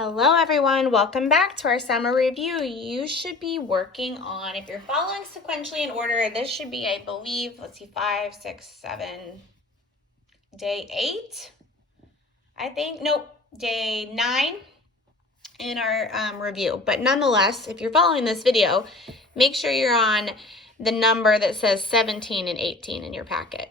Hello everyone, welcome back to our summer review. You should be working on, if you're following sequentially in order, this should be, I believe, let's see, 5, 6, 7, day 8, I think. Nope, day 9 in our review. But nonetheless, if you're following this video, make sure you're on the number that says 17 and 18 in your packet.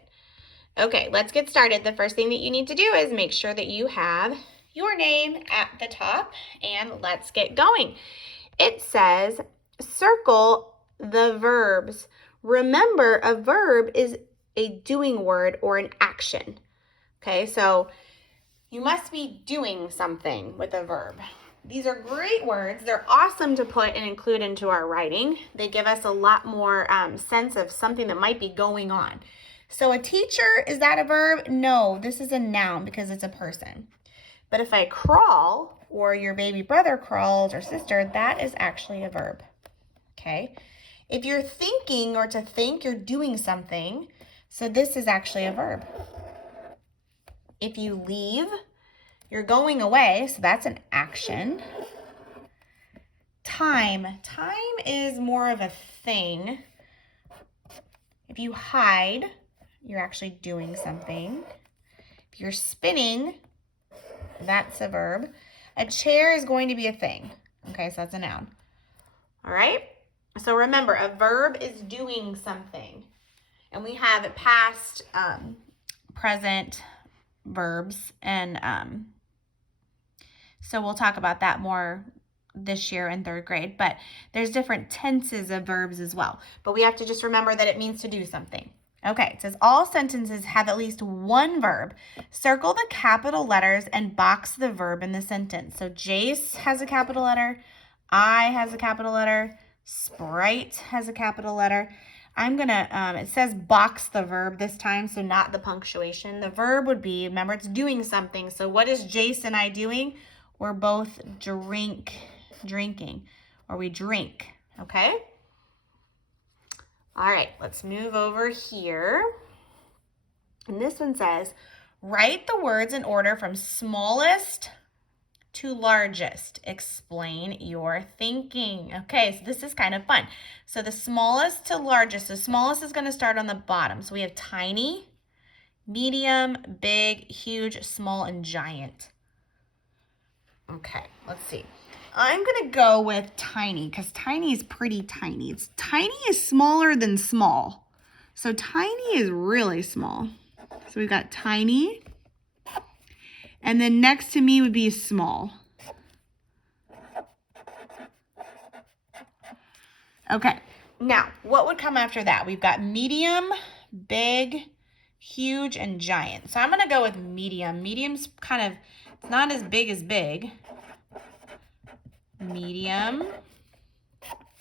Okay, let's get started. The first thing that you need to do is make sure that you have your name at the top, and let's get going. It says circle the verbs. Remember, a verb is a doing word or an action. Okay, so you must be doing something with a verb. These are great words. They're awesome to put and include into our writing. They give us a lot more sense of something that might be going on. So a teacher, is that a verb? No, this is a noun because it's a person. But if I crawl, or your baby brother crawls or sister, that is actually a verb, okay? If you're thinking or to think, you're doing something. So this is actually a verb. If you leave, you're going away, so that's an action. Time is more of a thing. If you hide, you're actually doing something. If you're spinning, that's a verb. A chair is going to be a thing. Okay, so that's a noun. All right? So remember, a verb is doing something. And we have past, present verbs. And so we'll talk about that more this year in 3rd grade. But there's different tenses of verbs as well. But we have to just remember that it means to do something. Okay, it says all sentences have at least one verb. Circle the capital letters and box the verb in the sentence. So Jace has a capital letter. I has a capital letter. Sprite has a capital letter. I'm going to, it says box the verb this time, so not the punctuation. The verb would be, remember, it's doing something. So what is Jace and I doing? We're both drinking, or we drink, okay? All right, let's move over here. And this one says, write the words in order from smallest to largest. Explain your thinking. Okay, so this is kind of fun. So the smallest to largest. The smallest is going to start on the bottom. So we have tiny, medium, big, huge, small, and giant. Okay, let's see. I'm going to go with tiny because tiny is pretty tiny. Tiny is smaller than small. So tiny is really small. So we've got tiny. And then next to me would be small. Okay, now what would come after that? We've got medium, big, huge, and giant. So I'm going to go with medium. Medium's kind of, it's not as big as big. Medium,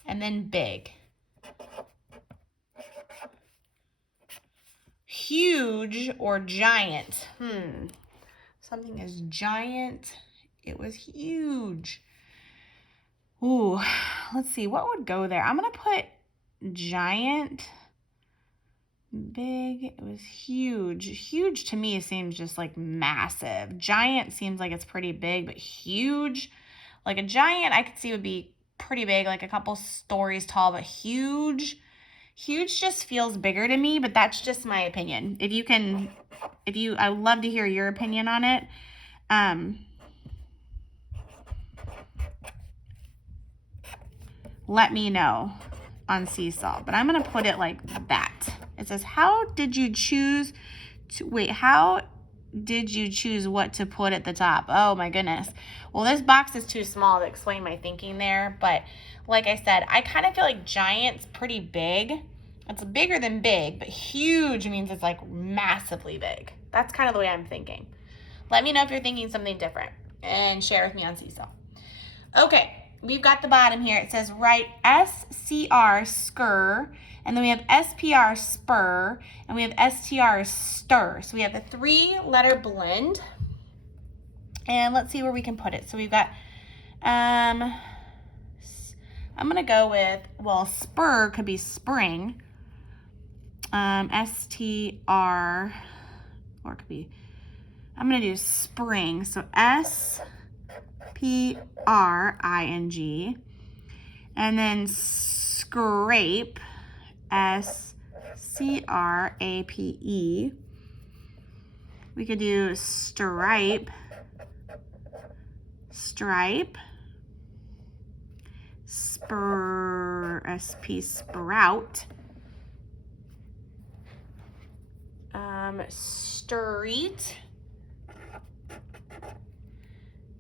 and then big. Huge or giant. Something is giant. It was huge. Ooh, let's see. What would go there? I'm going to put giant, big. It was huge. Huge to me seems just like massive. Giant seems like it's pretty big, but huge. Like a giant, I could see would be pretty big, like a couple stories tall, but huge just feels bigger to me, but that's just my opinion. I would love to hear your opinion on it. Let me know on Seesaw, but I'm going to put it like that. It says, how did you choose what to put at the top? Oh my goodness. Well, this box is too small to explain my thinking there, but like I said, I kind of feel like giant's pretty big. It's bigger than big, but huge means it's like massively big. That's kind of the way I'm thinking. Let me know if you're thinking something different and share with me on Seesaw. Okay, we've got the bottom here. It says write SCR, skr, and then we have SPR, spur, and we have STR, stir. So we have a 3-letter blend. And let's see where we can put it. So we've got, I'm going to go with, well, spur could be spring. STR, or it could be, I'm going to do spring. So S S-P-R-I-N-G. And then scrape, S-C-R-A-P-E. We could do stripe, stripe, S-P, sprout, street,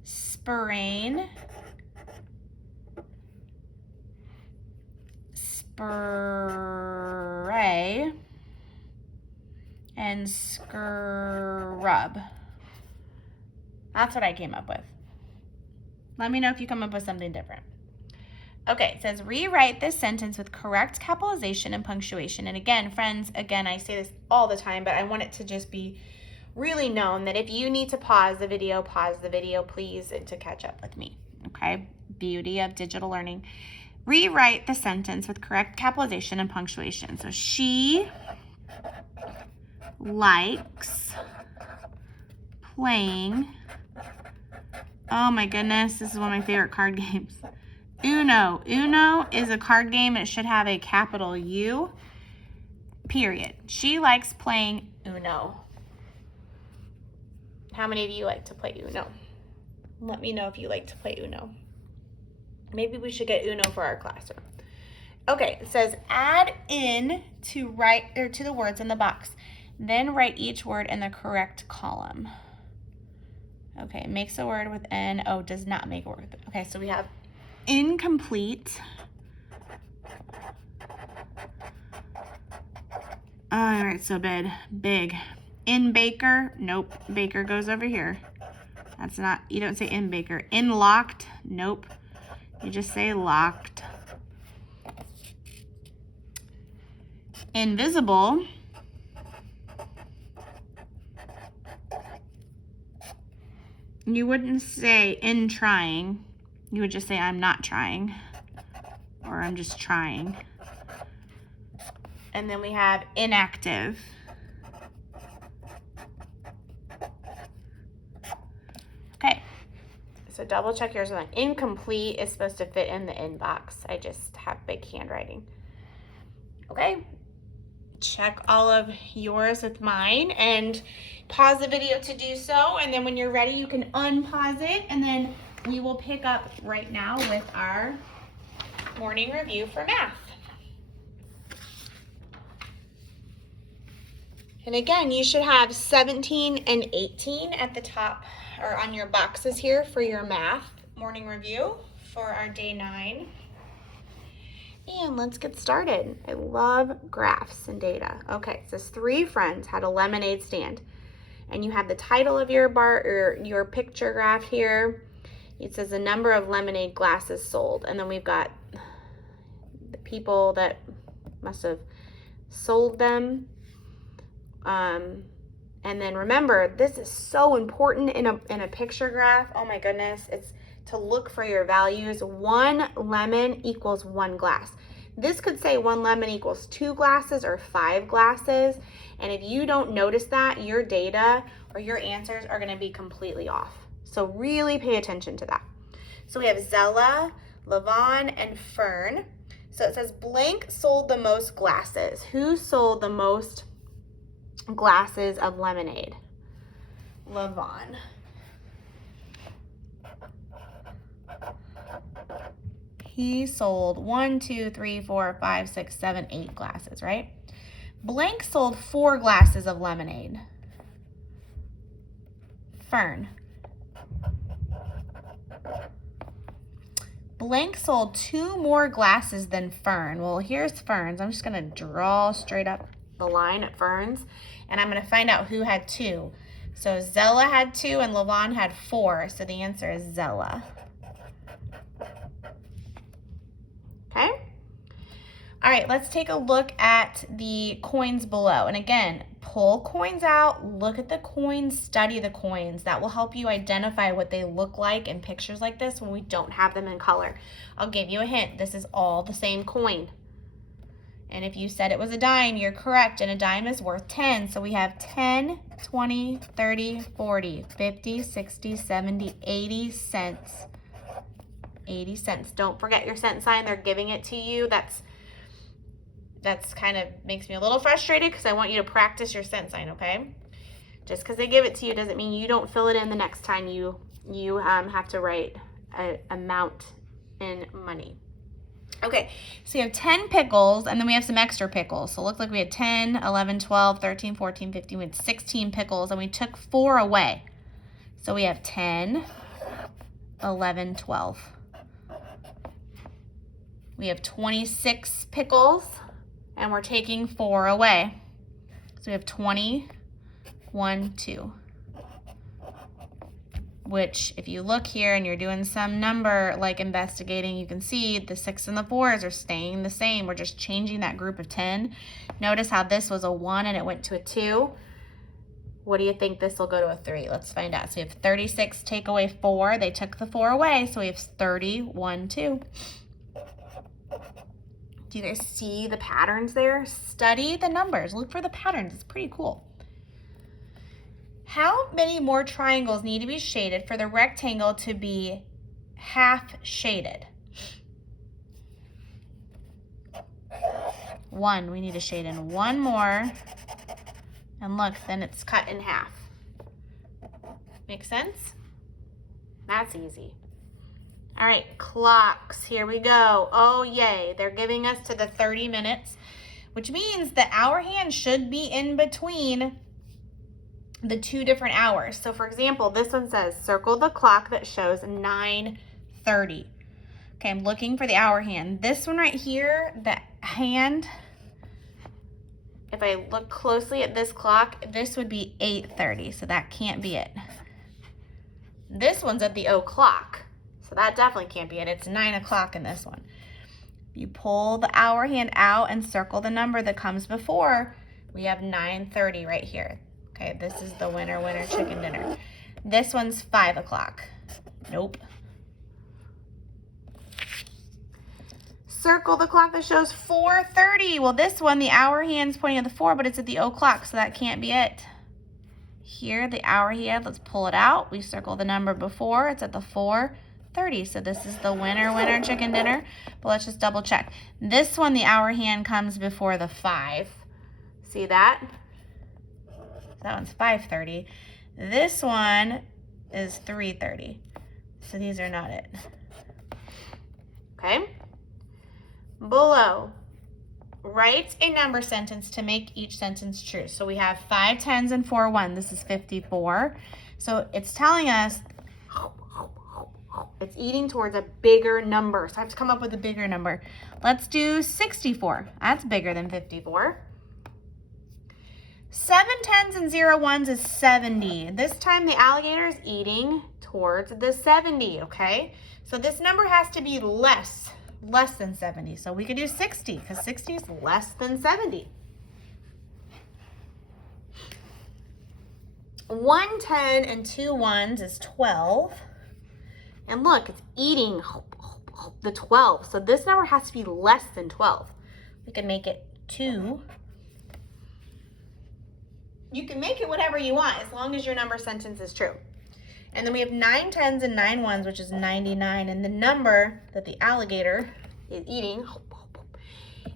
sprain, spray, and scrub. That's what I came up with. Let me know if you come up with something different. Okay, it says rewrite this sentence with correct capitalization and punctuation. And again, friends, I say this all the time, but I want it to just be really known that if you need to pause the video, please, to catch up with me, okay? Beauty of digital learning. Rewrite the sentence with correct capitalization and punctuation. So she likes playing, oh my goodness, this is one of my favorite card games. Uno. Uno is a card game. It should have a capital U, period. She likes playing Uno. How many of you like to play Uno? Let me know if you like to play Uno. Maybe we should get Uno for our classroom. Okay, it says add in to the words in the box. Then write each word in the correct column. Okay, makes a word with N. Oh, does not make a word with it. Okay, so we have incomplete. All right, so big. In baker, nope. Baker goes over here. That's not, you don't say in baker. In locked, nope. You just say locked. Invisible. You wouldn't say in trying. You would just say I'm not trying, or I'm just trying. And then we have inactive. Okay, so double check yours on incomplete is supposed to fit in the inbox. I just have big handwriting. Okay, check all of yours with mine and pause the video to do so. And then when you're ready, you can unpause it, and then we will pick up right now with our morning review for math. And again, you should have 17 and 18 at the top or on your boxes here for your math morning review for our day 9. And let's get started. I love graphs and data. Okay, it says 3 friends had a lemonade stand. And you have the title of your bar or your picture graph here. It says the number of lemonade glasses sold. And then we've got the people that must have sold them. And then remember, this is so important in a picture graph. Oh my goodness, it's to look for your values. 1 lemon equals 1 glass. This could say 1 lemon equals 2 glasses or 5 glasses. And if you don't notice that, your data or your answers are going to be completely off. So really pay attention to that. So we have Zella, Levon, and Fern. So it says blank sold the most glasses. Who sold the most glasses of lemonade? Levon. He sold 1, 2, 3, 4, 5, 6, 7, 8 glasses, right? Blank sold 4 glasses of lemonade. Fern. Blank sold 2 more glasses than Fern. Well, here's Fern's. I'm just going to draw straight up the line at Fern's, and I'm going to find out who had 2. So Zella had 2 and Levon had 4. So the answer is Zella. Okay. All right, let's take a look at the coins below. And again, pull coins out, look at the coins, study the coins. That will help you identify what they look like in pictures like this when we don't have them in color. I'll give you a hint. This is all the same coin. And if you said it was a dime, you're correct, and a dime is worth 10. So we have 10, 20, 30, 40, 50, 60, 70, 80 cents. 80 cents. Don't forget your cent sign. They're giving it to you. That's kind of makes me a little frustrated because I want you to practice your cent sign, okay? Just because they give it to you doesn't mean you don't fill it in the next time you have to write an amount in money. Okay, so we have 10 pickles, and then we have some extra pickles. So it looked like we had 10, 11, 12, 13, 14, 15, we had 16 pickles, and we took 4 away. So we have 10, 11, 12. We have 26 pickles, and we're taking 4 away. So we have 20, 1, 2. Which, if you look here and you're doing some number like investigating, you can see the 6 and the 4s are staying the same. We're just changing that group of 10. Notice how this was a 1 and it went to a 2. What do you think this will go to a 3? Let's find out. So we have 36, take away 4. They took the 4 away, so we have 30, 1, 2. Do you guys see the patterns there? Study the numbers. Look for the patterns. It's pretty cool. How many more triangles need to be shaded for the rectangle to be half shaded? 1. We need to shade in 1 more. And look, then it's cut in half. Make sense? That's easy. All right, clocks. Here we go. Oh, yay. They're giving us to the 30 minutes, which means the hour hand should be in between the 2 different hours. So for example, this one says circle the clock that shows 9:30. Okay, I'm looking for the hour hand. This one right here, the hand, if I look closely at this clock, this would be 8:30, so that can't be it. This one's at the o'clock, so that definitely can't be it. It's 9 o'clock in this one. You pull the hour hand out and circle the number that comes before, we have 9:30 right here. Okay, this is the winner, winner, chicken dinner. This one's 5 o'clock. Nope. Circle the clock that shows 4:30. Well, this one, the hour hand's pointing at the 4, but it's at the o'clock, so that can't be it. Here, the hour hand, let's pull it out. We circle the number before. It's at the 4:30, so this is the winner, winner, chicken dinner. But let's just double check. This one, the hour hand comes before the 5. See that? That one's 5:30. This one is 3:30. So these are not it. Okay? Below, write a number sentence to make each sentence true. So we have 5 10s and 4 1s. This is 54. So it's telling us it's eating towards a bigger number. So I have to come up with a bigger number. Let's do 64. That's bigger than 54. 7 10s and 0 1s is 70. This time the alligator is eating towards the 70, okay? So this number has to be less than 70. So we could do 60 because 60 is less than 70. 1 10 and 2 1s is 12. And look, it's eating the 12. So this number has to be less than 12. We can make it 2. You can make it whatever you want as long as your number sentence is true. And then we have 9 10s and 9 1s, which is 99. And the number that the alligator is eating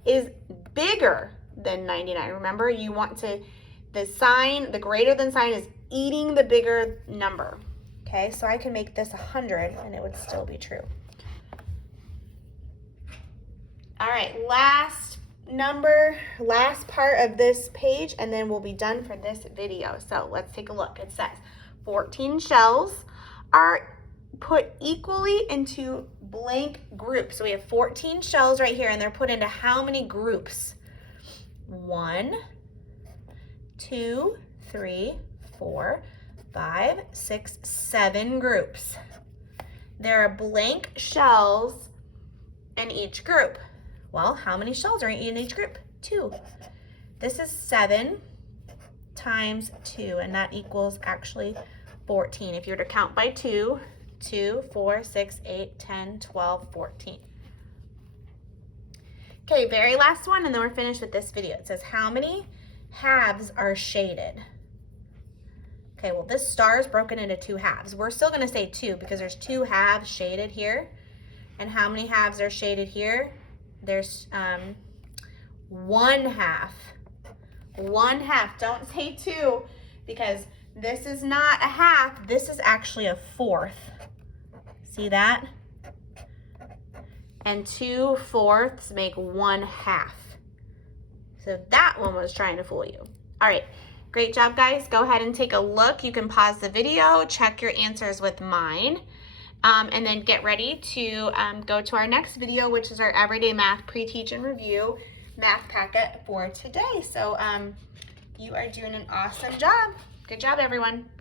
is bigger than 99. Remember, you want to, the sign, the greater than sign is eating the bigger number. Okay, so I can make this 100 and it would still be true. All right, last part of this page, and then we'll be done for this video. So let's take a look. It says 14 shells are put equally into blank groups. So we have 14 shells right here, and they're put into how many groups? 1, 2, 3, 4, 5, 6, 7 groups. There are blank shells in each group. Well, how many shells are in each group? 2. This is 7 times 2, and that equals actually 14. If you were to count by 2, 2, 4, 6, 8, 10, 12, 14. Okay, very last one, and then we're finished with this video. It says, how many halves are shaded? Okay, well, this star is broken into 2 halves. We're still gonna say 2 because there's 2 halves shaded here. And how many halves are shaded here? There's 1 half. 1 half, don't say 2, because this is not a half, this is actually a 1/4. See that? And 2/4 make 1 half. So that one was trying to fool you. All right, great job, guys. Go ahead and take a look. You can pause the video, check your answers with mine, and then get ready to go to our next video, which is our Everyday Math Pre-Teach and Review math packet for today. So you are doing an awesome job. Good job, everyone.